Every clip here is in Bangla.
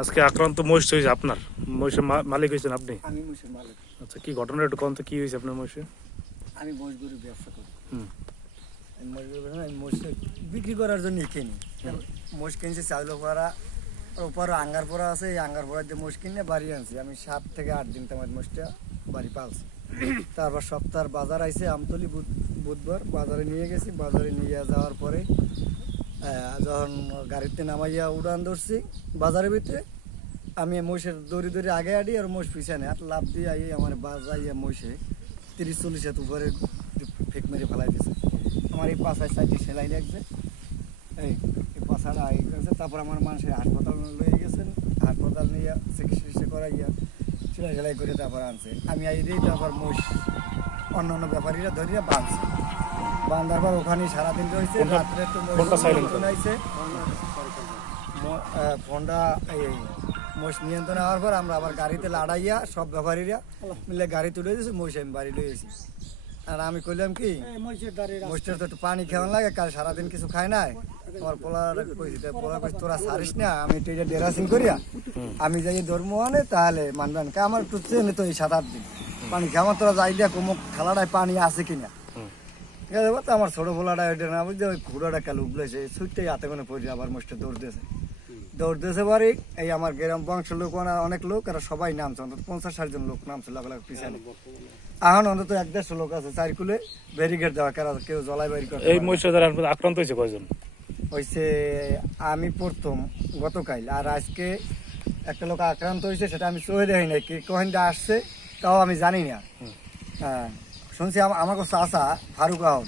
আজকে আক্রান্ত মহিষ হয়েছে আপনার, মহিষের মালিক হয়েছেন আপনি? আমি মহিষের মালিক। আচ্ছা, কি ঘটনা একটু কোন তো, কি হয়েছে আপনার মহিষে? আমি মহিষ গরুর ব্যবসা করি। আমি মহিষ বিক্রি করার জন্য কিনি। মহিষ কিনছি চাউলের পরা, ওপরে আঙ্গার পরা আছে, এই আঙ্গার পরা দিয়ে মহিষ কিনে বাড়ি আনছি। আমি 7 থেকে 8 দিন তোমার মহিষটা বাড়ি পালছি। তারপর সপ্তাহের বাজার আইছে আমতলি, বুধবার বাজারে নিয়ে গেছি। বাজারে নিয়ে যাওয়ার পরে যখন গাড়িতে নামাইয়া উড়ান ধরছি বাজারের ভিতরে, আমি মহিষের দড়ি দড়ি আগে আডি আর মহিষ পিছানে হাত লাভ দিয়ে আই আমার বাজাইয়া মহিষে 30-40 হাত উপরে ফেক মেরে ফেলাই দিয়েছে। আমার এই পাশায় সাইডে সেলাই লাগছে, এই পাশাটা আগে গেছে। তারপর আমার মানুষের হাসপাতাল লয়ে গেছেন, হাসপাতাল নিয়ে চিকিৎসা করাইয়া সেলাই করে তারপর আনছে। আমি আই দিই, তারপর মহিষ অন্য অন্য ব্যাপারীরা ধরিয়া বাঁধছে। বাঁধার পর ওখানে সারাদিন রয়েছে। রাত্রে একটু আইছে ফোনটা, এই মহিষ নিয়ন্ত্রণ হওয়ার পর আমরা আবার গাড়িতে লাড়াইয়া সব ব্যাপারীরা মিলে গাড়ি তুলে দিয়েছি। মহিষ আমি বাড়ি লইয়েছি। আর আমি কইলাম কি, মহিষটার তো একটু পানি খাওয়ান লাগে, কাল সারাদিন কিছু খায় নাই। আমার পোলার কইছি, পোলা কইছি তোরা ছাড়িস না, আমি একটু এটা ডেরাসিং করিয়া আমি যাই ধর্ম আনে তাহলে মানবেন। আমার একটু চেনে তো এই 7-8 দিন পানি খাওয়া, তোরা যাই দিয়া কোমো খেলাটায় পানি আছে কিনা। ঠিক আছে, তো আমার ছোটো পোলাটা এটা না বুঝতে, ওই ঘোড়াটা কাল উঠলেছে, ছুটতেই হাতে কোনো পড়ি আবার মহিষটা দৌড় দিয়েছে বাড়ি। এই আমার গ্রাম বংশের লোক অনেক লোক, আর সবাই নামছে, অন্তত 50-60 জন লোক নামছে পিছনে। এখন অন্তত 1-150 লোক আছে চারিকুলে, ব্যারিকেড দেওয়া, কেউ জলাই বাড়ি করে। এই মহিষের দ্বারা আক্রান্ত হয়েছে কয়জন? হয়েছে আমি প্রথম গতকাল, আর আজকে একটা লোক আক্রান্ত হয়েছে, সেটা আমি চোখে দেখি নাই, কে কখন আসছে তাও আমি জানি না। হ্যাঁ, শুনছি আমার কাছে আসা ফারুক আহম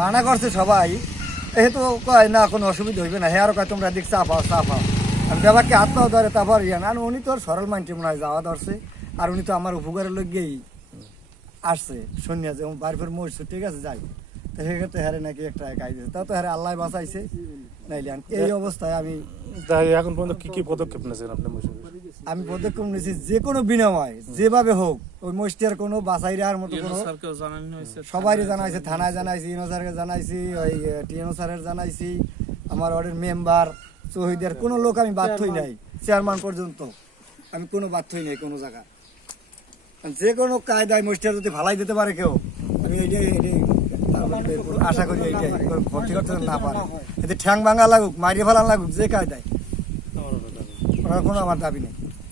মানা করছে সবাই, তো কয় না কোনো অসুবিধা হইবে না। হ্যাঁ, আর কয় তোমরা দিক চা পাও। আর ব্যাপারকে আত্মাও ধরে, তারপর ইয়া না, উনি তো সরল মাইন্ডে মনে হয় যাওয়া ধরছে। আর উনি তো আমার উপকারের লোক গিয়েই আসছে শুনিয়া যে বাড়ির মহিষ, ঠিক আছে যাই। তো সেক্ষেত্রে হ্যারে নাকি একটা গাই দিয়েছে, তাও তো হ্যারে আল্লাহ বাঁচাইছে নাইলে। এই অবস্থায় আমি এখন পর্যন্ত কি পদক্ষেপ নিয়েছেন আপনি? আমি পদক্ষেপ নিয়েছি, যে কোনো বিনিময় যেভাবে হোক ওই মহিষটার কোনো বাঁচাই রাখার মতো কোনো, সবাই জানাইছে, থানায় জানাইছি, ইনো স্যারকে জানাইছি, ওই টিএনও স্যারের জানাইছি, আমার ওদের মেম্বার শহীদের কোনো লোক আমি বাধ্যই নাই, চেয়ারম্যান পর্যন্ত আমি কোনো বাধ্যই নাই কোনো জায়গা। যে কোনো কায়দায় মহিষটা যদি ভালাই দিতে পারে কেউ, আমি এইটাই আশা করি এইটাই ভর্তি করতে না পারে, এতে ঠ্যাং ভাঙা লাগুক, মারিয়ে ফেলান লাগুক, যে কায়দায়, ওনার কোনো আমার দাবি নেই।